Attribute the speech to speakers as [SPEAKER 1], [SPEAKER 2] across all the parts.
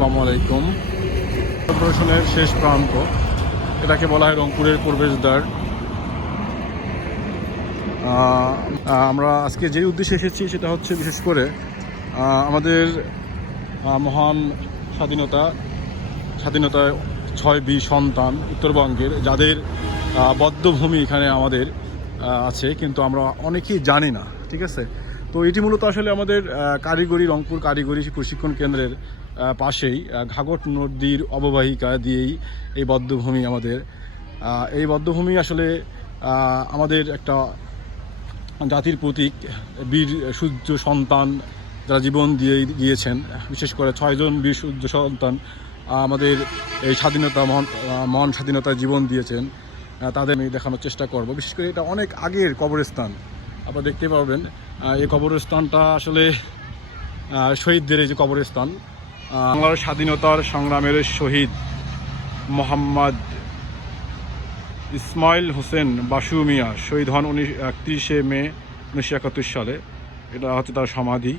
[SPEAKER 1] আসসালামু আলাইকুম। কর্পোরেশনের শেষ প্রান্ত, এটাকে বলা হয় রংপুরের প্রবেশদ্বার। আমরা আজকে যে উদ্দেশ্যে এসেছি সেটা হচ্ছে বিশেষ করে আমাদের মহান স্বাধীনতা স্বাধীনতায় ছয় বি সন্তান উত্তরবঙ্গের, যাদের বদ্ধভূমি এখানে আমাদের আছে, কিন্তু আমরা অনেকেই জানি না, ঠিক আছে? তো এটি মূলত আসলে আমাদের কারিগরি, রংপুর কারিগরি প্রশিক্ষণ কেন্দ্রের পাশেই ঘাঘট নদীর অববাহিকা দিয়েই এই বদ্ধভূমি আমাদের। এই বদ্ধভূমি আসলে আমাদের একটা জাতির প্রতীক, বীর, সূর্য সন্তান যারা জীবন দিয়ে গিয়েছেন বিশেষ করে ছয়জন বীর, সূর্য সন্তান আমাদের এই স্বাধীনতা, মহান মহান স্বাধীনতায় জীবন দিয়েছেন। তাদের আমি দেখানোর চেষ্টা করব। বিশেষ করে এটা অনেক আগের কবরস্থান। আপনারা দেখতে পাবেন এই কবরস্থানটা আসলে শহীদদের এই যে কবরস্থান বাংলার স্বাধীনতার সংগ্রামের শহীদ মোহাম্মদ ইসমাইল হোসেন বাসু মিয়া, শহীদ হন উনিশ, একত্রিশে মে উনিশশো একাত্তর সালে। এটা হচ্ছে তার সমাধি।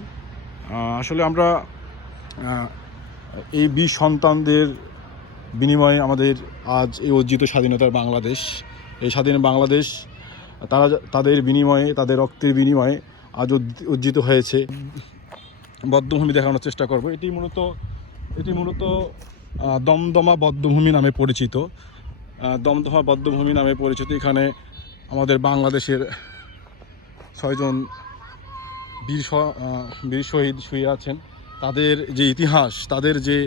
[SPEAKER 1] আসলে আমরা এই বীর সন্তানদের বিনিময়ে আমাদের আজ এই অর্জিত স্বাধীনতার বাংলাদেশ। এই স্বাধীন বাংলাদেশ, তারা, তাদের বিনিময়ে, তাদের রক্তের বিনিময়ে আজ অর্জিত হয়েছে। বদ্ধভূমি দেখানোর চেষ্টা করব। এটি মূলত এটি মূলত দমদমা বদ্ধভূমি নামে পরিচিত। দমদমা বদ্ধভূমি নামে পরিচিত। এখানে আমাদের বাংলাদেশের ছয়জন বীর বীর শহীদ শুয়ে আছেন। তাদের যে ইতিহাস, তাদের যে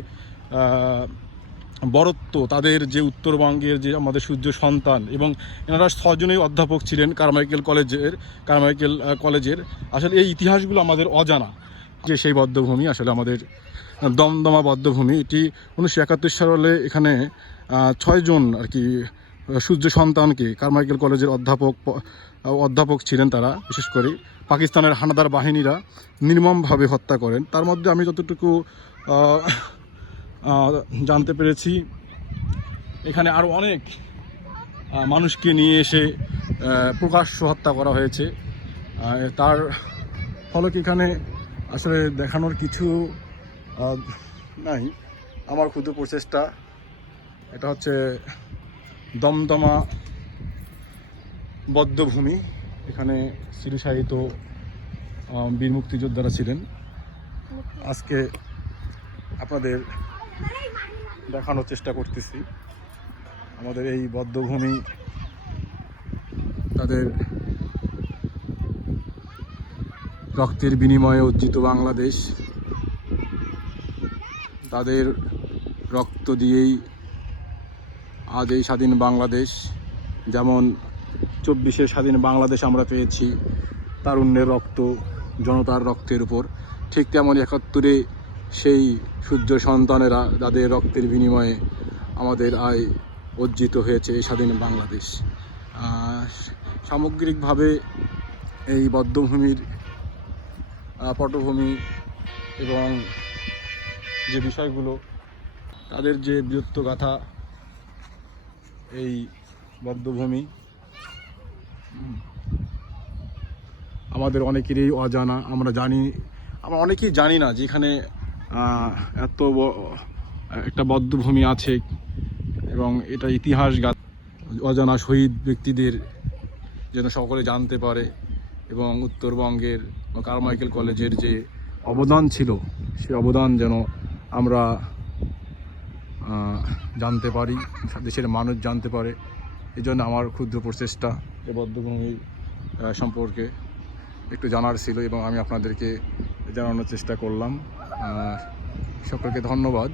[SPEAKER 1] বরত্ব, তাদের যে উত্তরবঙ্গের যে আমাদের সূর্য সন্তান এবং এনারা ছজনেই অধ্যাপক ছিলেন কারমাইকেল কলেজের কারমাইকেল কলেজের। আসলে এই ইতিহাসগুলো আমাদের অজানা। যে সেই বদ্ধভূমি আসলে আমাদের দমদমা বদ্ধভূমি, এটি উনিশশো একাত্তর সালে এখানে ছয়জন আর কি সূর্য সন্তানকে কারমাইকেল কলেজের অধ্যাপক অধ্যাপক ছিলেন তারা, বিশেষ করে পাকিস্তানের হানাদার বাহিনীরা নির্মমভাবে হত্যা করেন। তার মধ্যে আমি যতটুকু জানতে পেরেছি, এখানে আরও অনেক মানুষকে নিয়ে এসে প্রকাশ্য হত্যা করা হয়েছে। তার ফলক এখানে আসলে দেখানোর কিছু নাই। আমার ক্ষুদ্র প্রচেষ্টা এটা হচ্ছে দমদমা বদ্ধভূমি। এখানে চিরসাহিত আহ, বীর মুক্তিযোদ্ধারা ছিলেন। আজকে আপনাদের দেখানোর চেষ্টা করতেছি। আমাদের এই বদ্ধভূমি তাদের রক্তের বিনিময়ে অর্জিত বাংলাদেশ। তাদের রক্ত দিয়েই আজ এই স্বাধীন বাংলাদেশ। যেমন চব্বিশে স্বাধীন বাংলাদেশ আমরা পেয়েছি তারুণ্যের রক্ত, জনতার রক্তের উপর। ঠিক তেমন একাত্তরে সেই সূর্য সন্তানেরা যাদের রক্তের বিনিময়ে আমাদের আয় অর্জিত হয়েছে এই স্বাধীন বাংলাদেশ। সামগ্রিকভাবে এই বদ্ধভূমির পটভূমি এবং যে বিষয়গুলো, তাদের যে বীরত্ব গাথা এই বদ্ধভূমি, আমাদের অনেকেরই অজানা, আমরা জানি, আমরা অনেকেই জানি না যে এখানে এত একটা বদ্ধভূমি আছে এবং এটা ইতিহাস অজানা শহীদ ব্যক্তিদের যেন সকলে জানতে পারে এবং উত্তরবঙ্গের বা কারমাইকেল কলেজের যে অবদান ছিল সেই অবদান যেন আমরা জানতে পারি, দেশের মানুষ জানতে পারে। এই জন্য আমার ক্ষুদ্র প্রচেষ্টা এই বদ্ধভূমি সম্পর্কে একটু জানার ছিল এবং আমি আপনাদেরকে জানানোর চেষ্টা করলাম। সকলকে ধন্যবাদ।